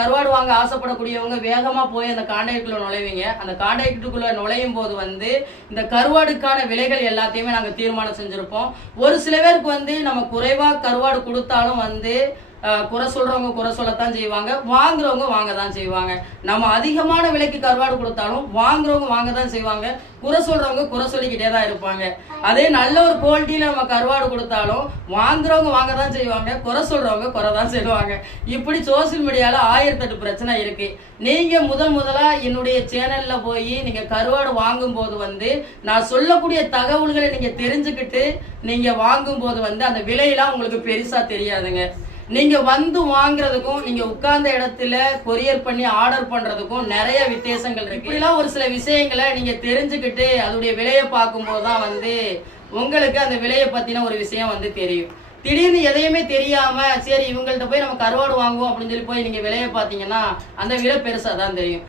கருவாடு வாங்க ஆசைப்படக்கூடியவங்க வேகமா போய் அந்த கான்டாக்டுக்குள்ள நுழைவீங்க. அந்த கான்டாக்டுக்குள்ள நுழையும் போது இந்த கருவாடுக்கான விலைகள் எல்லாத்தையுமே நாங்க தீர்மானம் செஞ்சிருப்போம். ஒரு சில பேருக்கு நம்ம குறைவா கருவாடு கொடுத்தாலும் குறை சொல்றவங்க குறை சொல்லத்தான் செய்வாங்க, வாங்குறவங்க வாங்க தான் செய்வாங்க. நம்ம அதிகமான விலைக்கு கருவாடு கொடுத்தாலும் வாங்குறவங்க வாங்க தான் செய்வாங்க, குறை சொல்றவங்க குறை சொல்லிக்கிட்டே தான் இருப்பாங்க. அதே நல்ல ஒரு குவாலிட்டியில நம்ம கருவாடு கொடுத்தாலும் வாங்குறவங்க வாங்க தான் செய்வாங்க, குறை சொல்றவங்க குறை தான் செய்வாங்க. இப்படி சோசியல் மீடியால 1008 பிரச்சனை இருக்கு. நீங்க முதலா என்னுடைய சேனல்ல போய் நீங்க கருவாடு வாங்கும் போது நான் சொல்லக்கூடிய தகவல்களை நீங்க தெரிஞ்சுக்கிட்டு நீங்க வாங்கும் போது அந்த விலையெல்லாம் உங்களுக்கு பெருசா தெரியாதுங்க. நீங்க வாங்குறதுக்கும் நீங்க உட்கார்ந்த இடத்துல கொரியர் பண்ணி ஆர்டர் பண்றதுக்கும் நிறைய வித்தியாசங்கள் இருக்கு. இப்படிலாம் ஒரு சில விஷயங்களை நீங்க தெரிஞ்சுக்கிட்டு அதோடைய விலையை பார்க்கும் போதுதான் உங்களுக்கு அந்த விலையை பத்தின ஒரு விஷயம் தெரியும். திடீர்னு எதையுமே தெரியாம சரி இவங்கள்ட்ட போய் நம்ம கருவாடு வாங்குவோம் அப்படின்னு சொல்லி போய் நீங்க விலையை பார்த்தீங்கன்னா அந்த விலை பெருசா தான் தெரியும்.